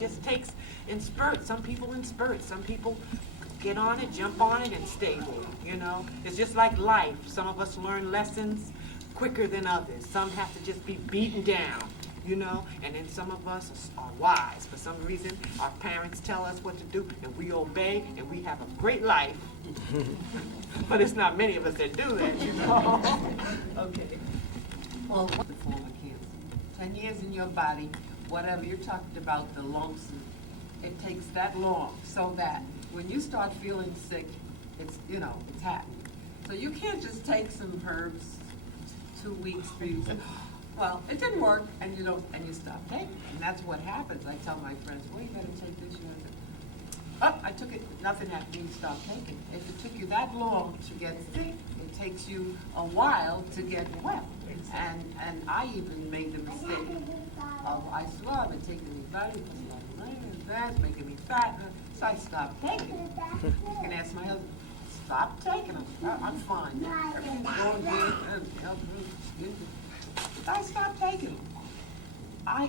just takes in spurts. Some people in spurts. Some people get on it, jump on it, and stay there. It's just like life. Some of us learn lessons quicker than others. Some have to just be beaten down, and then some of us are wise. For some reason, our parents tell us what to do, and we obey, and we have a great life. But it's not many of us that do that. Okay. Well, what the form of cancer? 10 years in your body, whatever you're talking about, the lumps, it takes that long so that when you start feeling sick, it's happening. So you can't just take some herbs 2 weeks, 3 weeks. Well, it didn't work, and you stop taking it. And that's what happens. I tell my friends, well, you better take this. I took it, nothing happened, you stop taking it. If it took you that long to get sick, it takes you a while to get well. And I even made the mistake of, I swear I've been taking these vitamins, that's making me fat, so I stopped taking it. You can ask my husband, stop taking them, I'm fine. Everything's going good, good. I stopped taking them.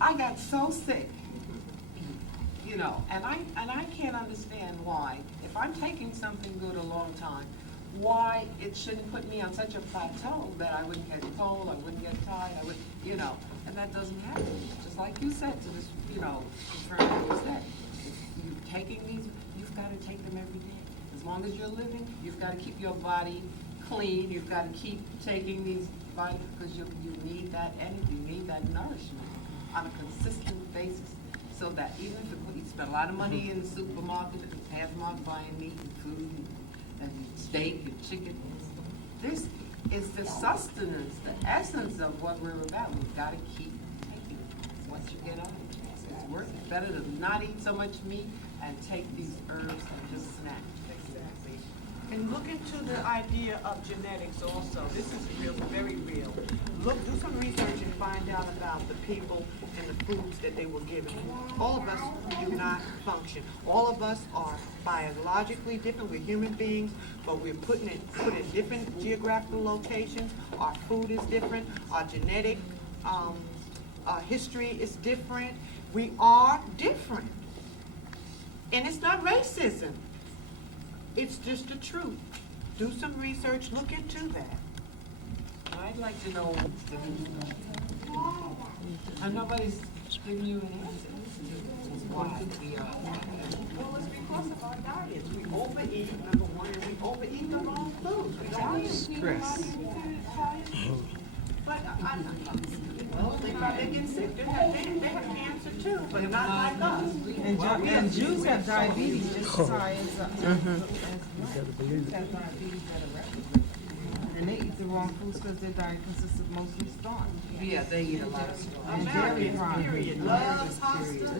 I got so sick, and I can't understand why, if I'm taking something good a long time, why it shouldn't put me on such a plateau that I wouldn't get cold, I wouldn't get tired, and that doesn't happen. Just like you said to this, confirm what you said. If you're taking these, you've got to take them every day. As long as you're living, you've got to keep your body clean, you've got to keep taking these vitamins because you need that energy, you need that nourishment on a consistent basis. So that even if you spend a lot of money in the supermarket, and half mark buying meat and food and steak and chicken, this is the sustenance, the essence of what we're about. We've got to keep taking it. Once you get on it, it's worth it. Better to not eat so much meat and take these herbs and just snack. Exactly. And look into the idea of genetics also. This is real, very real. Do some research and find out about the people and the foods that they were given. All of us do not function. All of us are biologically different. We're human beings, but we're put in different geographical locations. Our food is different. Our genetic history is different. We are different. And it's not racism. It's just the truth. Do some research, look into that. I'd like to know, and nobody's giving you an answer. Why we are. Well, it's because of our diets. We overeat, number one, and we overeat the wrong foods. We don't eat Stress. But they get sick. They have cancer too, but not like us. And Jews have diabetes just as high as Jews have diabetes at a regular. And they eat the wrong foods because their diet consists of mostly starch. Yeah, they eat a lot of stuff. Americans, period, loves hostess.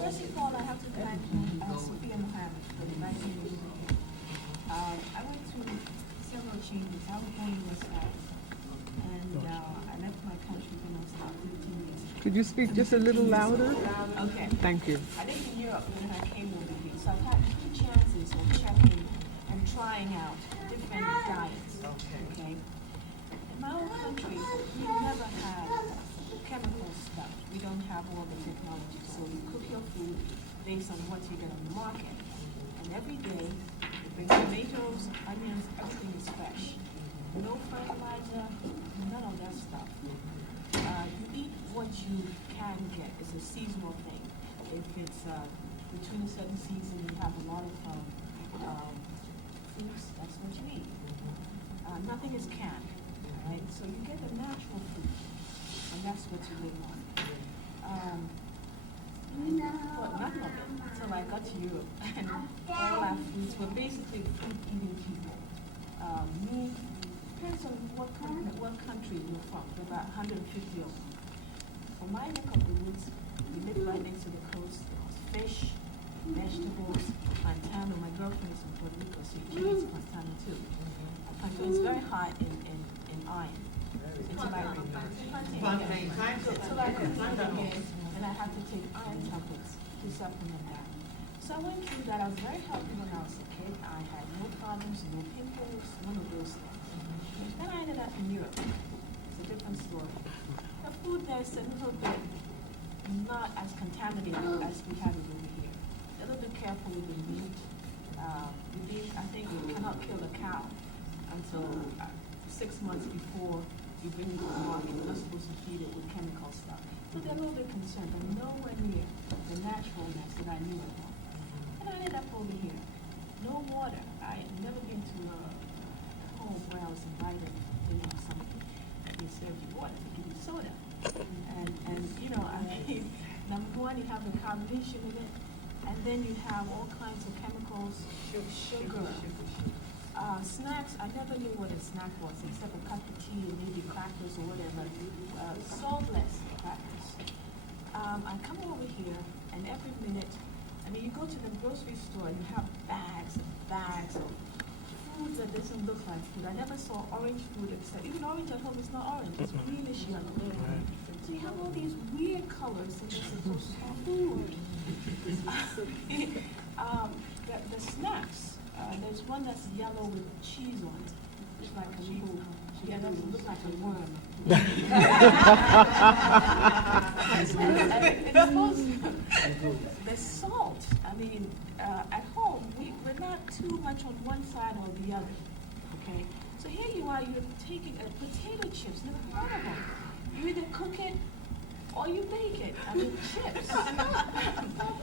First of all, I have to thank Sophia Mohammed for inviting me. I went through several changes. I was born in West Africa, and I left my country when I was about 15 years old. Could you speak just a little louder? Okay. Thank you. I lived in Europe when I came over here, so I've had 2 chances of checking and trying out different diets. Okay. In my own country, we never had chemical stuff. We don't have all the technology, so you cook your food based on what you get on the market. And every day, you bring tomatoes, onions, everything is fresh. No fertilizer, none of that stuff. You eat what you can get. It's a seasonal thing. If it's between a certain season, you have a lot of fruits, that's what you eat. Nothing is canned, right? So you get the natural food, and that's what you live on. Well, nothing of it until I got to Europe, and all our foods were basically fruit-eating people. Me, depends on what country you're from. There are about 150 of them. For my neck of the woods, we live right next to the coast. There's fish, vegetables, plantain. My girlfriend is from Puerto Rico, so she eats plantain too. Plantain is very high in iron. Until I could and I had to take iron tablets to supplement that. So I went through that. I was very healthy when I was a kid. I had no problems, no pimples, none of those things. Then I ended up in Europe. It's a different story. The food there is a little bit not as contaminated as we have it over here. A little bit careful with the meat. The beef, I think you cannot kill a cow until 6 months before you bring it to the market. You're not supposed to feed it with chemical stuff. So they're a little bit concerned, but nowhere near the naturalness that I knew of. And I ended up over here. No water. I had never been to a home where I was invited to something. They serve you water, they give you soda. And you know, I mean, number one, you have the carbonation in it, and then you have all kinds of chemicals, sugar. Snacks, I never knew what a snack was, except a cup of tea and maybe crackers or whatever. Saltless crackers. I come over here, and every minute, I mean, you go to the grocery store, and you have bags and bags of food that doesn't look like food. I never saw orange food except, even orange at home is not orange, it's greenish yellow. So you have all these weird colors and they're supposed to have food. The snacks, there's one that's yellow with cheese on it. It's like a little, yeah, that would look like a worm. The salt, I mean, at home, we're not too much on one side or the other, okay? So here you are, you're taking potato chips, never heard of them. You either cook it or you bake it, I mean, chips.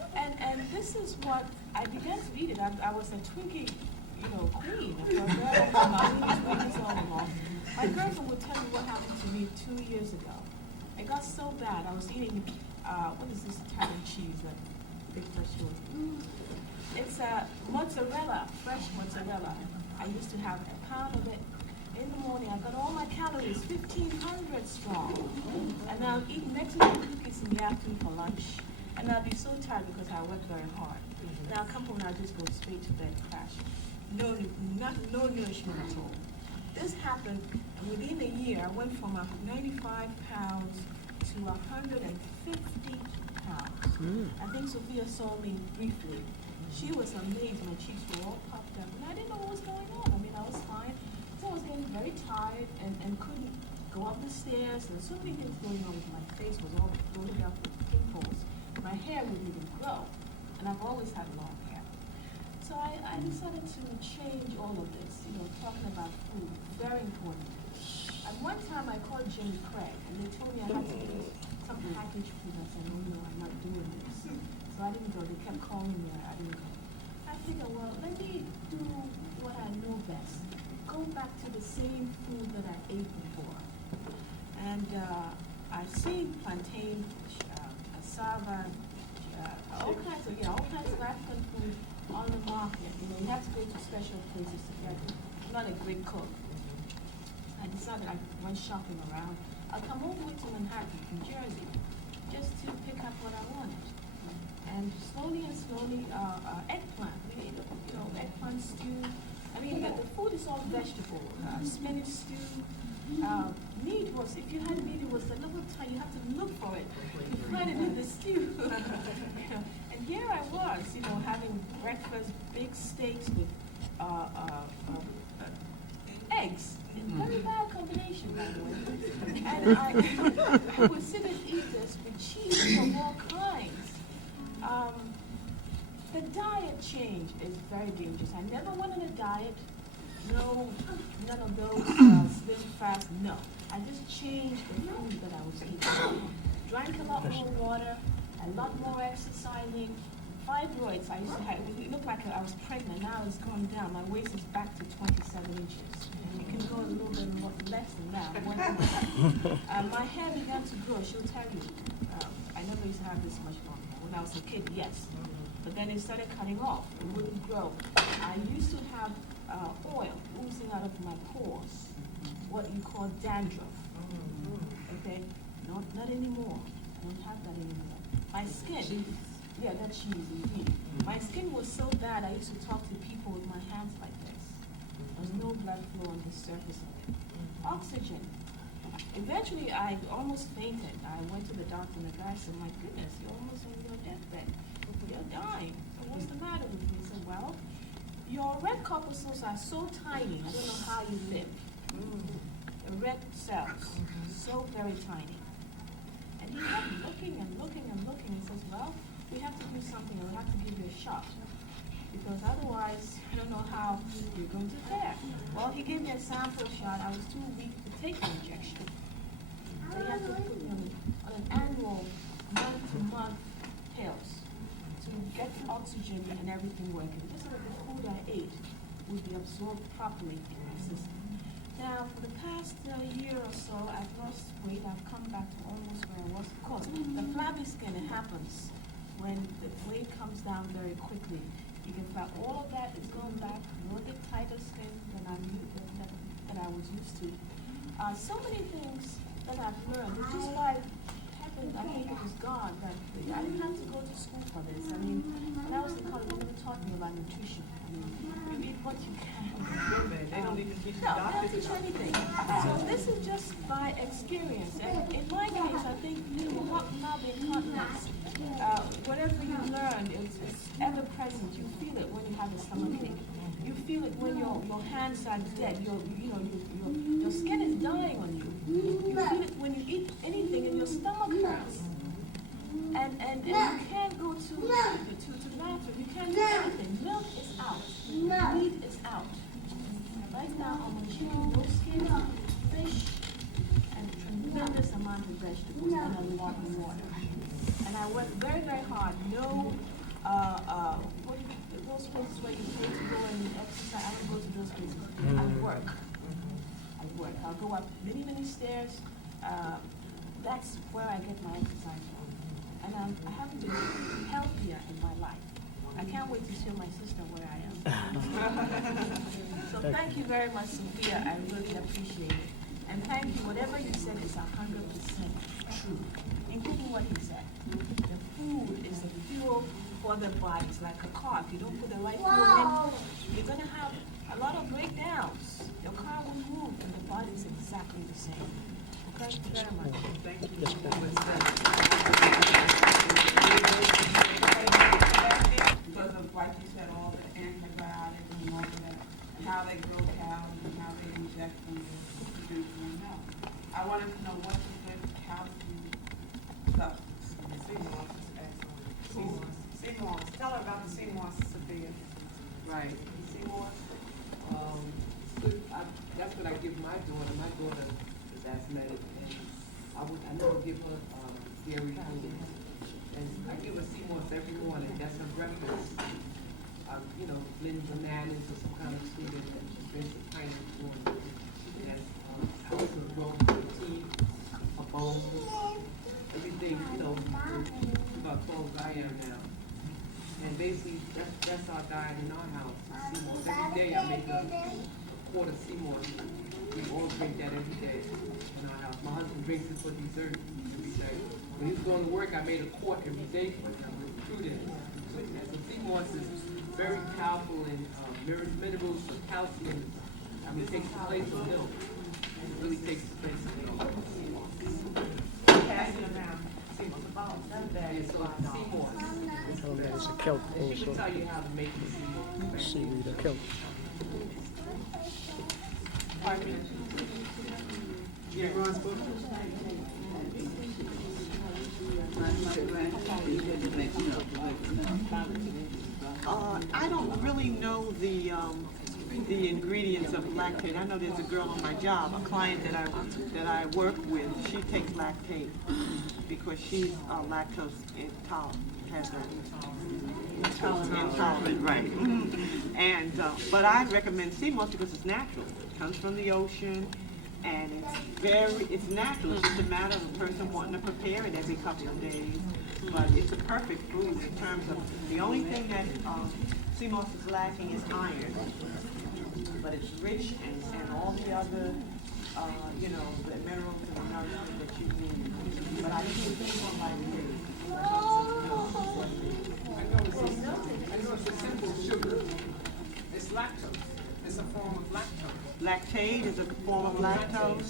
and this is what, I began to eat it. I was a Twinkie, you know, queen. My girlfriend would tell me what happened to me 2 years ago. It got so bad, I was eating, what is this Italian cheese, that big fresh one? It's mozzarella, fresh mozzarella. I used to have a pound of it. In the morning, I got all my calories, 1,500 strong. And I'll eat Mexican cookies in the afternoon for lunch. And I'll be so tired because I work very hard. And I'll come home and I'll just go straight to bed, crash. No nourishment at all. This happened, and within a year, I went from 95 pounds to 150 pounds. I think Sophia saw me briefly. She was amazed. My cheeks were all puffed up. And I didn't know what was going on. I mean, I was fine. So I was getting very tired and couldn't go up the stairs. There were so many things going on with my face. Was all bloated up with pimples. My hair wouldn't even grow. And I've always had long hair. So I decided to change all of this, you know, talking about food, very important. At one time I called Jimmy Craig and they told me I had to do some packaged food. I said, no, I'm not doing this. So I didn't go. They kept calling me. I didn't go. I figured, well, let me do what I know best. Go back to the same food that I ate before. And I see plantain, cassava, all kinds of African food on the market. You know, you have to go to special places to get it. I'm not a great cook. I decided I went shopping around. I'll come all the way to Manhattan, New Jersey, just to pick up what I wanted. And slowly, eggplant. We ate, you know, eggplant stew. I mean, the food is all vegetable. Spinach stew. Meat was, if you had meat, it was a little tiny. You have to look for it. You find it in the stew. And here I was, you know, having breakfast, big steaks with eggs. Very bad combination, by the way. And I would sit and eat this with cheese of all kinds. The diet change is very dangerous. I never went on a diet. No, none of those slim fast. No, I just changed the food that I was eating. Drank a lot more water, a lot more exercising. Fibroids, I used to have. It looked like I was pregnant. Now it's gone down. My waist is back to 27 inches. It can go a little bit more, less than that. My hair began to grow. She'll tell you. I never used to have this much long hair. When I was a kid, yes. But then it started cutting off. It wouldn't grow. I used to have oil oozing out of my pores, what you call dandruff. Okay? Not anymore. I don't have that anymore. My skin, yeah, that's cheese indeed. My skin was so bad, I used to talk to people with my hands like this. There was no blood flow on the surface of it. Oxygen. Eventually, I almost fainted. I went to the doctor, and the guy said, my goodness, you're almost on your deathbed. You're dying. So what's the matter with me? He said, well, your red corpuscles are so tiny, I don't know how you live. The red cells, so very tiny. And he kept looking and looking and shot. Because otherwise, I don't know how you're going to fare. Well, he gave me a sample shot. I was too weak to take the injection. So he had to put me on an annual month-to-month pills to get the oxygen and everything working. Just so that the food I ate would be absorbed properly in my system. Now, for the past year or so, I've lost weight. I've come back to almost where I was. Of course, the flabby skin, it happens when the weight comes down very quickly. You can find all of that is going back, a little bit tighter skin than that I was used to. So many things that I've learned. It's just by heaven, I think it was God, but I didn't have to go to school for this. I mean, when I was in college, they never taught me about nutrition. I mean, you eat what you can. They don't even teach No, they don't doctors teach about it. anything. So this is just by experience. And in my case, I think now the incontinence, whatever you learn, it's ever present. You feel it when you have a stomachache. You feel it when your hands are dead. Your skin is dying on you. You feel it when you eat anything and your stomach hurts. And you can't go to the bathroom. You can't do anything. Milk is out. Meat is out. And right now I'm achieving no skin, fish, and tremendous amount of vegetables and a lot of water. And I work very, very hard. No, those places where you pay to go and exercise, I don't go to those places. I work. I'll go up many, many stairs. That's where I get my exercise from. And I haven't been healthier in my life. I can't wait to show my sister where I am. So thank you very much, Sophia. I really appreciate it. And thank you. Whatever you said is 100% true, including what he said. The food is the fuel for the body. It's like a car. If you don't put the right fuel in, you're going to have a lot of breakdowns. Your car will move, and the body is exactly the same. Thank you very much. Thank you. Because of, like you said, all the antibiotics and all of that, and how they grow cows and how they inject them to produce more milk. I wanted to know what's a good calcium substance. Seymour's is excellent. Seymour's. Tell her about the Seymour's, Sophia. Right. Seymour's. That's what I give my daughter. My daughter is asthmatic, and I never give her dairy food. And I give her Seymour's every morning. That's her breakfast. Blend bananas or some kind of fruit and she drinks a pint of water. And that's ounce of raw protein, a bone, everything, about 12 I am now. And basically, that's our diet in our house. Seymour's. Every day I make a quart of Seymour's. We all drink that every day in our house. My husband drinks it for dessert every day. When he was going to work, I made a quart every day for him. I'm recruiting him. So Seymour's is very powerful in minerals of calcium. I mean, it takes the place of milk. It really takes the place of milk. Pass it around. Seymour's about Yeah, so Seymour's. It's a kelp And she also. will tell you how to make the Seymour's. Seaweed, a kelp. Yeah, Ron's book. I don't really know the ingredients of lactate. I know there's a girl on my job, a client that I work with. She takes lactate because she's lactose intolerant. Has a intolerant, right? And but I recommend Seymour's because it's natural. It comes from the ocean. And it's natural. It's just a matter of a person wanting to prepare it every couple of days. But it's a perfect food in terms of, the only thing that Seymour's is lacking is iron. But it's rich and all the other, the minerals and nourishment that you need. But I can't think of like this. I know it's a simple sugar. It's lactose. It's a form of lactose. Lactate is a form of lactose.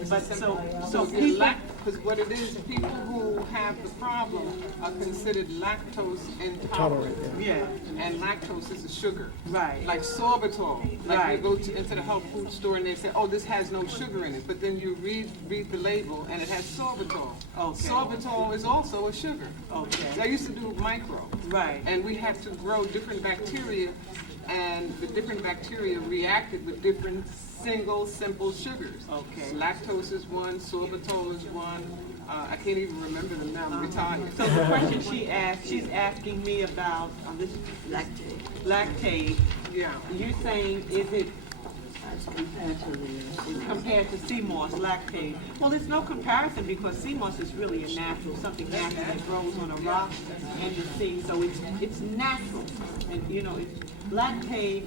It's But a simple- so the people, because what it is, people who have the problem are considered lactose intolerant. Yeah. And lactose is a sugar. Right. Like sorbitol. Like Right. you go into the health food store and they say, oh, this has no sugar in it. But then you read the label and it has sorbitol. Okay. Sorbitol is also a sugar. Okay. I used to do micro. Right. And we had to grow different bacteria, and the different bacteria reacted with different simple sugars. Okay. Lactose is one, sorbitol is one. I can't even remember them now. I'm retired. So the question she asked, she's asking me about this Lactate. lactate. Yeah. You're saying, is it As compared to the compared to sea moss, lactate? Well, there's no comparison because sea moss is really a natural, something natural that grows on a rock in the sea. So it's natural, and you know, lactate.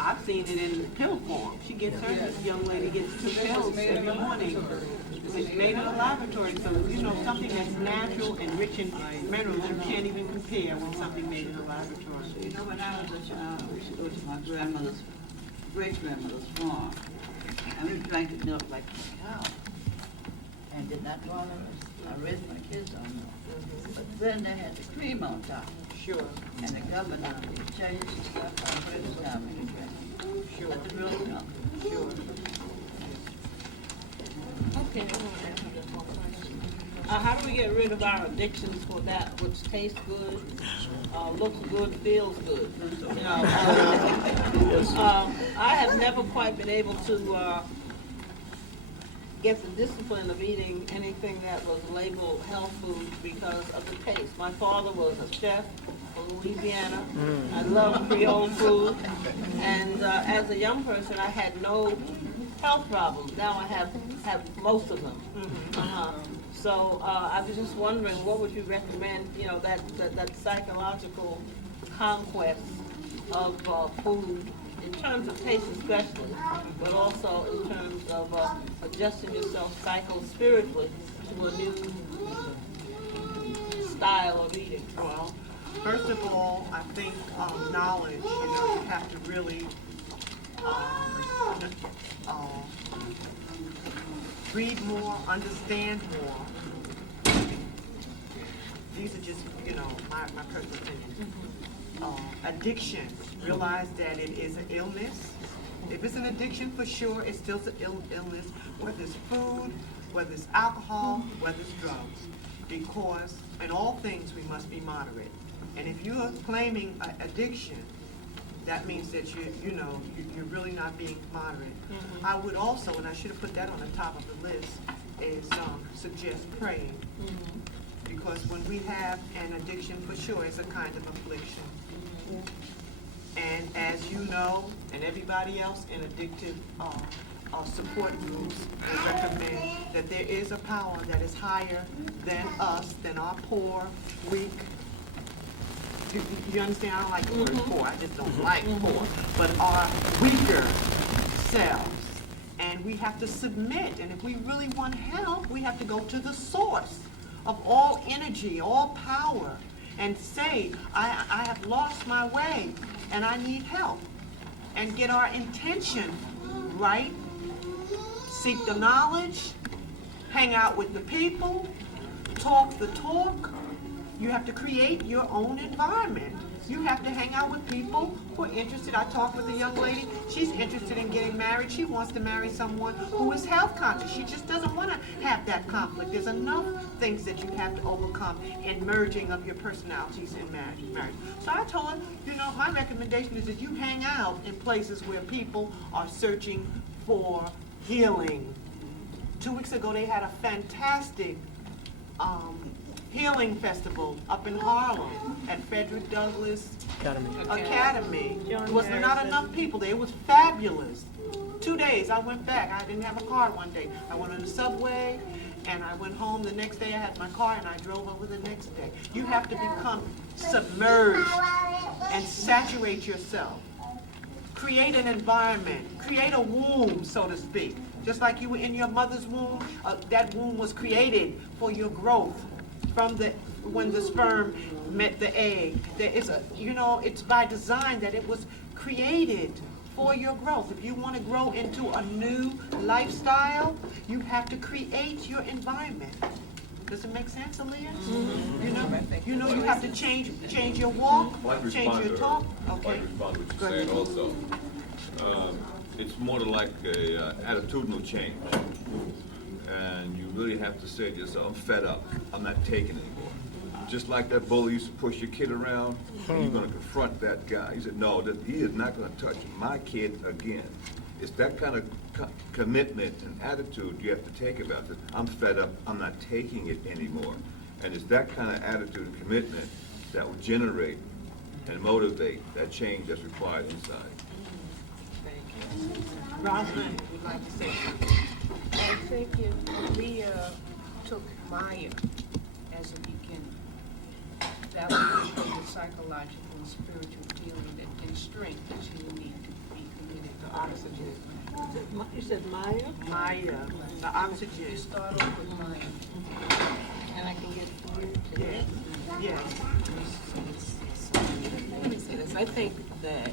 I've seen it in pill form. She gets her, this young lady gets 2 pills every morning. It's made in a laboratory, so you know, something that's natural and rich in minerals, you can't even compare with something made in a laboratory. You know, when I was a child, we used to go to my grandmother's, great-grandmother's farm, and we drank the milk like a cow, and did not bother us. I raised my kids on it. But then they had the cream on top, Sure. and the governor changed the stuff, I put it down in the drink. Sure. But the real milk. Sure. Okay, I want to ask you just one question. How do we get rid of our addictions for that which tastes good, looks good, feels good? You know, I have never quite been able to get the discipline of eating anything that was labeled health food because of the taste. My father was a chef from Louisiana. I love Creole food. And as a young person, I had no health problems. Now I have most of them. So I was just wondering, what would you recommend, you know, that psychological conquest of food, in terms of taste especially, but also in terms of adjusting yourself spiritually to a new style of eating? Well, first of all, I think knowledge, you know, you have to really read more, understand more. These are just, you know, my personal opinion. Addiction, realize that it is an illness. If it's an addiction, for sure, it's still an illness, whether it's food, whether it's alcohol, whether it's drugs. Because in all things, we must be moderate. And if you are claiming addiction, that means that you're really not being moderate. I would also, and I should have put that on the top of the list, is suggest praying. Because when we have an addiction, for sure, it's a kind of affliction. And as you know, and everybody else in addictive support groups will recommend that there is a power that is higher than us, than our poor, weak. You understand? I don't like the word poor. I just don't like poor. But our weaker selves. And we have to submit. And if we really want help, we have to go to the source of all energy, all power, and say, I have lost my way and I need help. And get our intention right. Seek the knowledge. Hang out with the people. Talk the talk. You have to create your own environment. You have to hang out with people who are interested. I talked with a young lady. She's interested in getting married. She wants to marry someone who is health conscious. She just doesn't want to have that conflict. There's enough things that you have to overcome in merging of your personalities in marriage. So I told her, you know, my recommendation is that you hang out in places where people are searching for healing. 2 weeks ago, they had a fantastic healing festival up in Harlem at Frederick Douglass Academy. There was not enough people there. It was fabulous. 2 days, I went back. I didn't have a car one day. I went on the subway, and I went home the next day. I had my car, and I drove over the next day. You have to become submerged and saturate yourself. Create an environment. Create a womb, so to speak. Just like you were in your mother's womb, that womb was created for your growth. From when the sperm met the egg, there is it's by design that it was created for your growth. If you want to grow into a new lifestyle, you have to create your environment. Does it make sense, Aaliyah? You know you have to change your walk, change your talk. Okay. I'd respond to what you're saying also. It's more like a attitudinal change. And you really have to say to yourself, I'm fed up. I'm not taking it anymore. Just like that bully used to push your kid around, you're going to confront that guy. He said, no, he is not going to touch my kid again. It's that kind of commitment and attitude you have to take about this. I'm fed up. I'm not taking it anymore. And it's that kind of attitude and commitment that will generate and motivate that change that's required inside. Thank you. Rosalind would like to say something. I think if we took Maya as a beginning, that would be the psychological and spiritual healing and strength that she would need to be committed to oxygen. You said Maya? Maya, the oxygen. You start off with Maya. And I can get food to Yes. Yes. Let me say this. I think that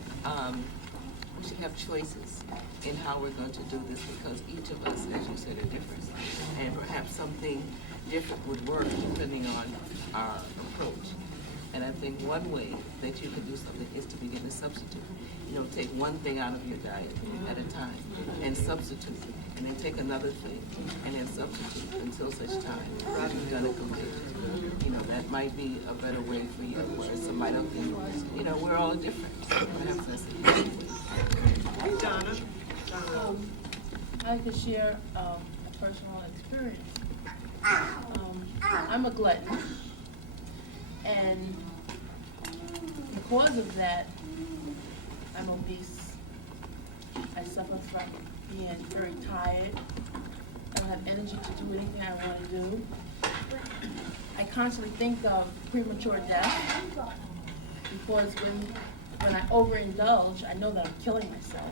we should have choices in how we're going to do this because each of us, as you said, are different. And perhaps something different would work depending on our approach. And I think one way that you can do something is to begin to substitute. You know, take one thing out of your diet at a time and substitute. And then take another thing and then substitute until such time you've done it completely. You know, that might be a better way for you, whereas somebody else thinks, you know, we're all different. So perhaps that's a good way. Donna. I could share a personal experience. I'm a glutton, and because of that, I'm obese. I suffer from being very tired. I don't have energy to do anything I want to do. I constantly think of premature death because when I overindulge, I know that I'm killing myself.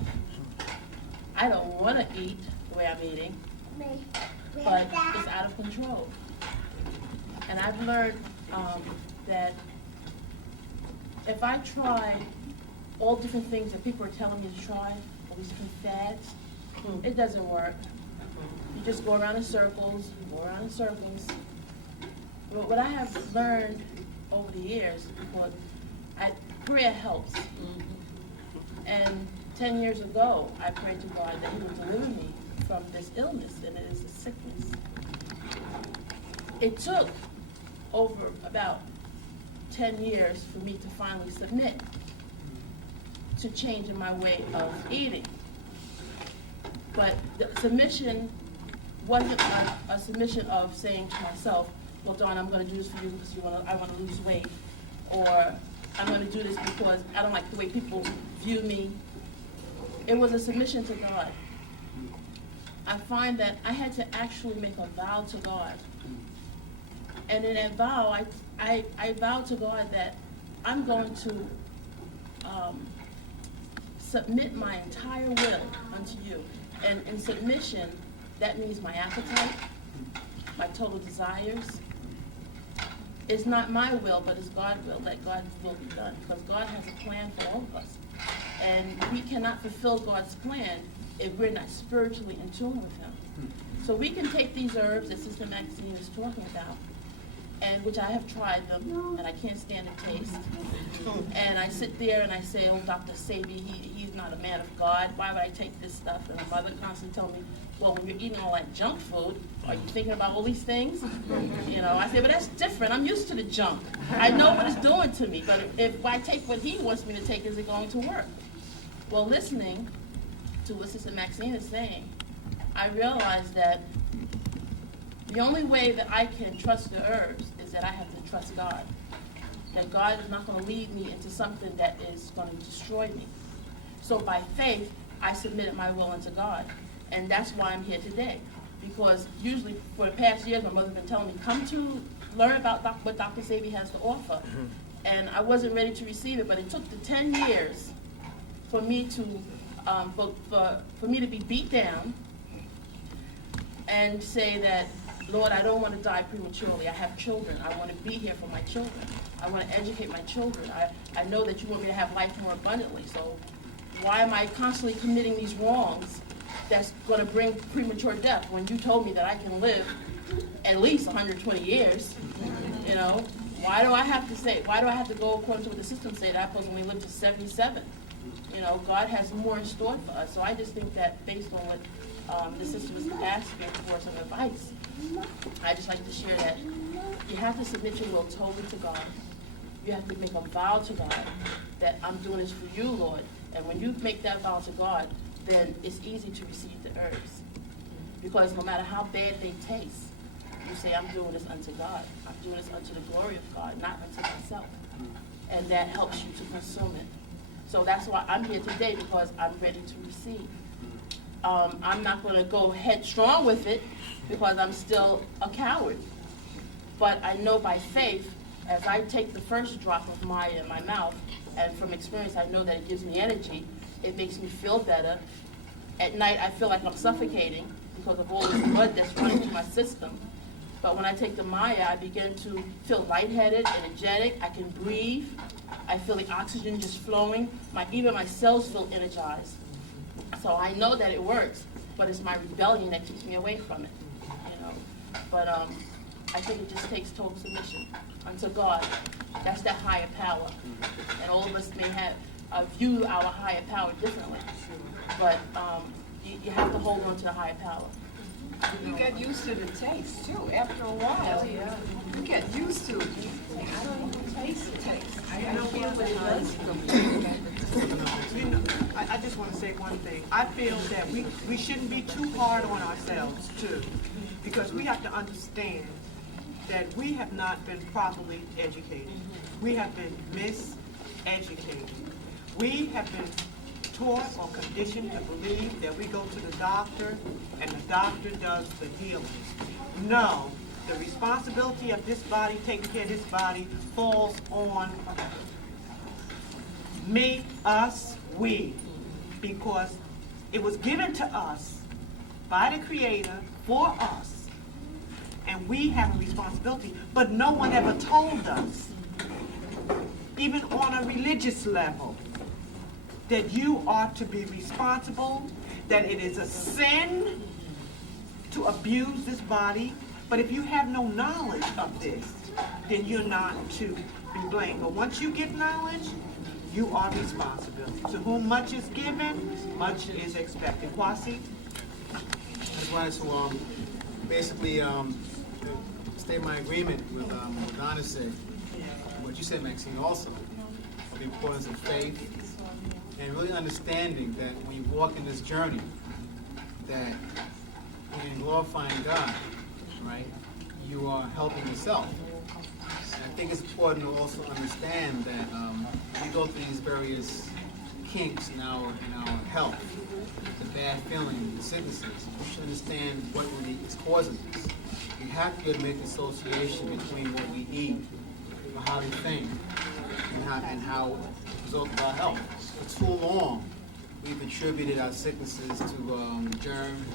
I don't want to eat the way I'm eating, but it's out of control. And I've learned that if I try all different things that people are telling me to try, all these different fads, it doesn't work. You just go around in circles, But what I have learned over the years, because prayer helps. And 10 years ago, I prayed to God that He would deliver me from this illness, and it is a sickness. It took over about 10 years for me to finally submit to changing my way of eating. But the submission wasn't a submission of saying to myself, well, Dawn, I'm going to do this for you because I want to lose weight, or I'm going to do this because I don't like the way people view me. It was a submission to God. I find that I had to actually make a vow to God. And in that vow, I vowed to God that I'm going to submit my entire will unto you. And in submission, that means my appetite, my total desires. It's not my will, but it's God's will. Let God's will be done. Because God has a plan for all of us. And we cannot fulfill God's plan if we're not spiritually in tune with Him. So we can take these herbs that Sister Maxine is talking about, and which I have tried them, and I can't stand the taste. And I sit there and I say, oh, Dr. Sabi, he's not a man of God. Why would I take this stuff? And my mother constantly told me, well, when you're eating all that junk food, are you thinking about all these things? You know, I say, but that's different. I'm used to the junk. I know what it's doing to me, but if I take what he wants me to take, is it going to work? Well, listening to what Sister Maxine is saying, I realized that the only way that I can trust the herbs is that I have to trust God. That God is not going to lead me into something that is going to destroy me. So by faith, I submitted my will unto God. And that's why I'm here today. Because usually for the past years, my mother's been telling me, come to learn about what Dr. Sabi has to offer. And I wasn't ready to receive it, but it took the 10 years for me to for me to be beat down and say that, Lord, I don't want to die prematurely. I have children. I want to be here for my children. I want to educate my children. I know that you want me to have life more abundantly. So why am I constantly committing these wrongs that's gonna bring premature death when you told me that I can live at least 120 years, you know? Why do I have to go according to what the system say that I'm supposed to only live to 77? You know, God has more in store for us. So I just think that based on what the sister was asking for some advice, I just like to share that you have to submit your will totally to God. You have to make a vow to God that I'm doing this for you, Lord. And when you make that vow to God, then it's easy to receive the herbs. Because no matter how bad they taste, you say, I'm doing this unto God. I'm doing this unto the glory of God, not unto myself. And that helps you to consume it. So that's why I'm here today, because I'm ready to receive. I'm not going to go headstrong with it because I'm still a coward. But I know by faith, as I take the first drop of Maya in my mouth, and from experience I know that it gives me energy, it makes me feel better. At night I feel like I'm suffocating because of all this blood that's running through my system. But when I take the Maya, I begin to feel lightheaded, energetic, I can breathe, I feel the oxygen just flowing, even my cells feel energized. So I know that it works, but it's my rebellion that keeps me away from it, you know. But I think it just takes total submission unto God. That's that higher power. And all of us may have view our higher power differently. But you have to hold on to the higher power. You get used to the taste too, after a while. Yeah. You get used to it. I don't even taste the taste. I don't feel what it does. You know, I just want to say one thing. I feel that we shouldn't be too hard on ourselves too, because we have to understand that we have not been properly educated. We have been miseducated. We have been taught or conditioned to believe that we go to the doctor and the doctor does the healing. No, the responsibility of this body, taking care of this body, falls on me, us, we, because it was given to us by the Creator for us, and we have a responsibility, but no one ever told us, even on a religious level, that you are to be responsible, that it is a sin to abuse this body. But if you have no knowledge of this, then you're not to be blamed. But once you get knowledge, you are responsible. To whom much is given, much is expected. Kwasi? I just wanted to basically state my agreement with what Donna said, and what you said, Maxine, also, of the importance of faith, and really understanding that when you walk in this journey, that in glorifying God, right, you are helping yourself. And I think it's important to also understand that we go through these various kinks in our health, the bad feelings, the sicknesses. We should understand what really is causing this. We have to be able to make the association between what we eat, or how we think, and how it results in our health. For too long, we've attributed our sicknesses to germs,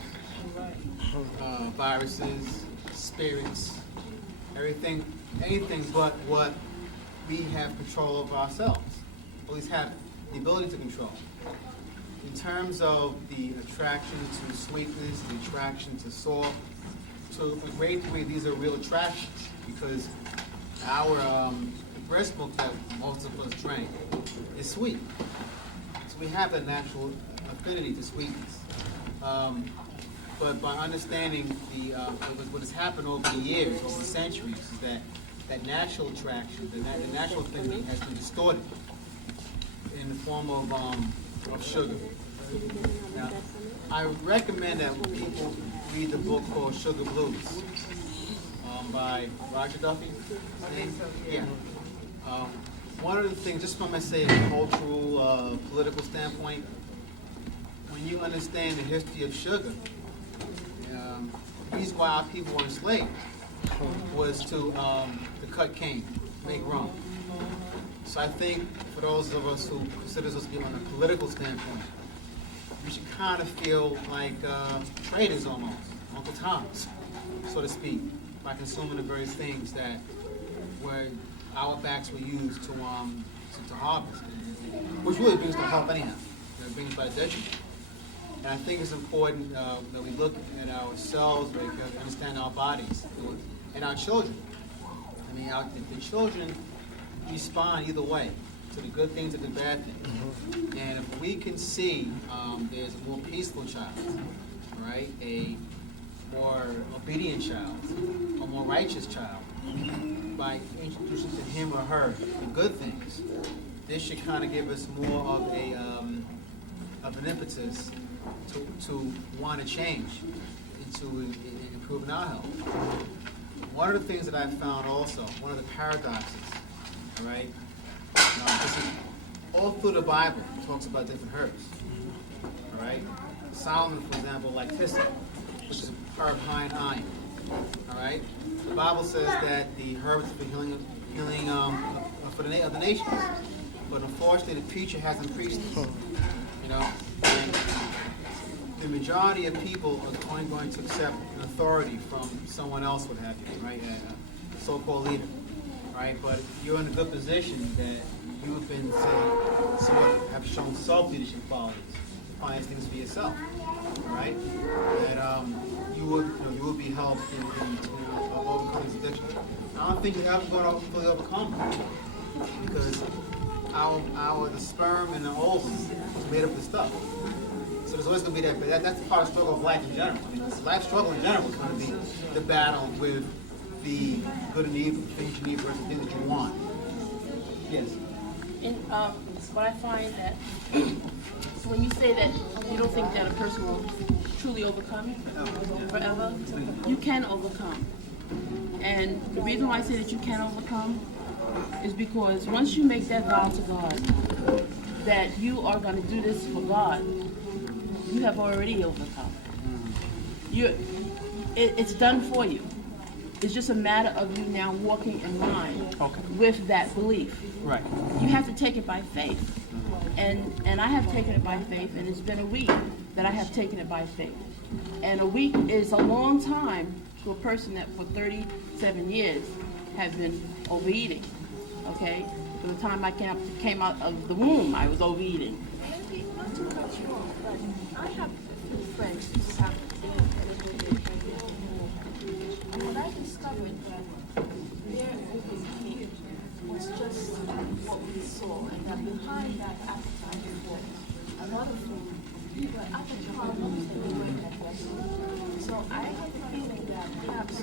viruses, spirits, anything but what we have control of ourselves, at least have the ability to control. In terms of the attraction to sweetness, the attraction to salt, to a great degree, these are real attractions, because our breast milk that most of us drink is sweet. So we have a natural affinity to sweetness. But by understanding what has happened over the years, over the centuries, is that natural attraction, the natural affinity has been distorted in the form of sugar. Now, I recommend that people read the book called Sugar Blues by Roger Duffy. Yeah. One of the things, just from, say, a cultural, political standpoint, when you understand the history of sugar, the reason why our people were enslaved was to cut cane, make rum. So I think for those of us who consider us to be on a political standpoint, we should kind of feel like traders almost, Uncle Toms, so to speak, by consuming the various things that were our backs were used to harvest, which really brings no help anyhow. it brings about detriment. And I think it's important that we look at ourselves very carefully, understand our bodies, and our children. I mean, the children respond either way, to the good things and the bad things. And if we can see there's a more peaceful child, right, a more obedient child, a more righteous child, by introducing to him or her the good things, this should kind of give us more of an impetus to want to change and to improve our health. One of the things that I've found also, one of the paradoxes, all right, this is all through the Bible, it talks about different herbs, all right? Solomon, for example, like hyssop, which is a herb high in iron, all right? The Bible says that the herbs for healing for the nations, but unfortunately the preacher hasn't preached this, you know? And the majority of people are only going to accept an authority from someone else, what have you, right? A so-called leader, right? But you're in a good position that you have been, have shown self-leadership qualities to find things for yourself, right? That you will be helped in overcoming this addiction. I don't think you're ever going to fully overcome it, because the sperm and the ovum is made up of stuff. So there's always going to be that. That's part of the struggle of life in general. I mean, life struggle in general is going to be the battle with the good and evil, things you need versus things that you want. Yes. And what I find that when you say that you don't think that a person will truly overcome forever, you can overcome. And the reason why I say that you can overcome is because once you make that vow to God that you are going to do this for God, you have already overcome. It's done for you. It's just a matter of you now walking in line with that belief. Right. You have to take it by faith. And I have taken it by faith, and it's been a week that I have taken it by faith. And a week is a long time to a person that for 37 years has been overeating. Okay? From the time I came out of the womb, I was overeating. Maybe not to cut you off, but I have friends who have and what I discovered that their overeating was just what we saw, and that behind that appetite for another food, but other problems that they were addressing. So I have a feeling that perhaps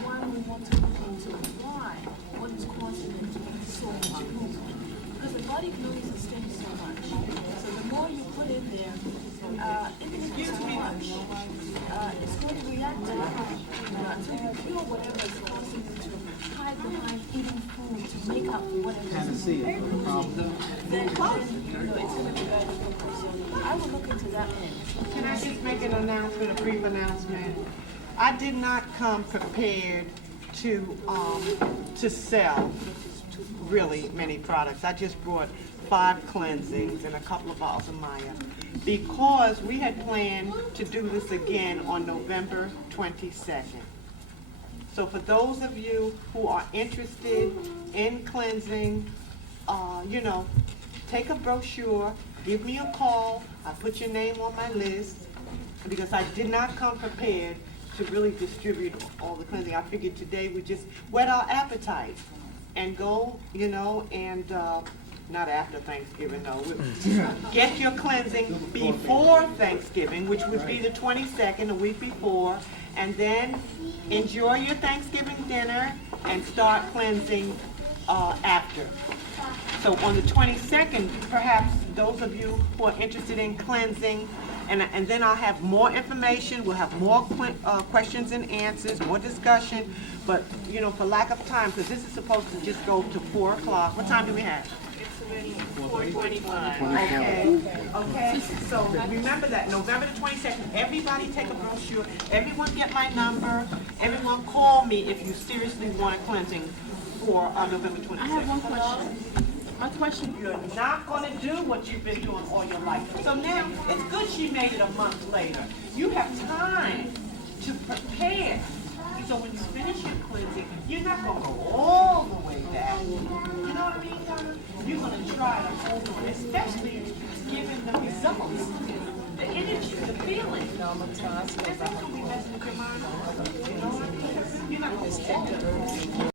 one we want to look into why, what is causing them to eat so much food. Because the body can only sustain so much. So the more you put in there, it is so much. It's going to react to until you feel whatever is causing you to hide behind eating food to make up for whatever Kind of see it. then it's going to be very difficult. So I will look into that end. Can I just make an announcement, a brief announcement? I did not come prepared to sell really many products. I just brought 5 cleansings and a couple of bottles of Maya, because we had planned to do this again on November 22nd. So for those of you who are interested in cleansing, take a brochure, give me a call, I'll put your name on my list, because I did not come prepared to really distribute all the cleansing. I figured today we just whet our appetite and go, and not after Thanksgiving, no. Get your cleansing before Thanksgiving, which would be the 22nd, a week before, and then enjoy your Thanksgiving dinner and start cleansing after. So on the 22nd, perhaps those of you who are interested in cleansing, and then I'll have more information, we'll have more questions and answers, more discussion, but, for lack of time, because this is supposed to just go to 4 o'clock. What time do we have? 4:25. Okay, so remember that, November the 22nd, everybody take a brochure, everyone get my number, everyone call me if you seriously want cleansing for November 22nd. I have one question. My question. You're not going to do what you've been doing all your life. So now, it's good she made it a month later. You have time to prepare. So when you finish your cleansing, you're not going to go all the way back. You know what I mean, Donna? You're going to try to hold on, especially given the results traumatized because I have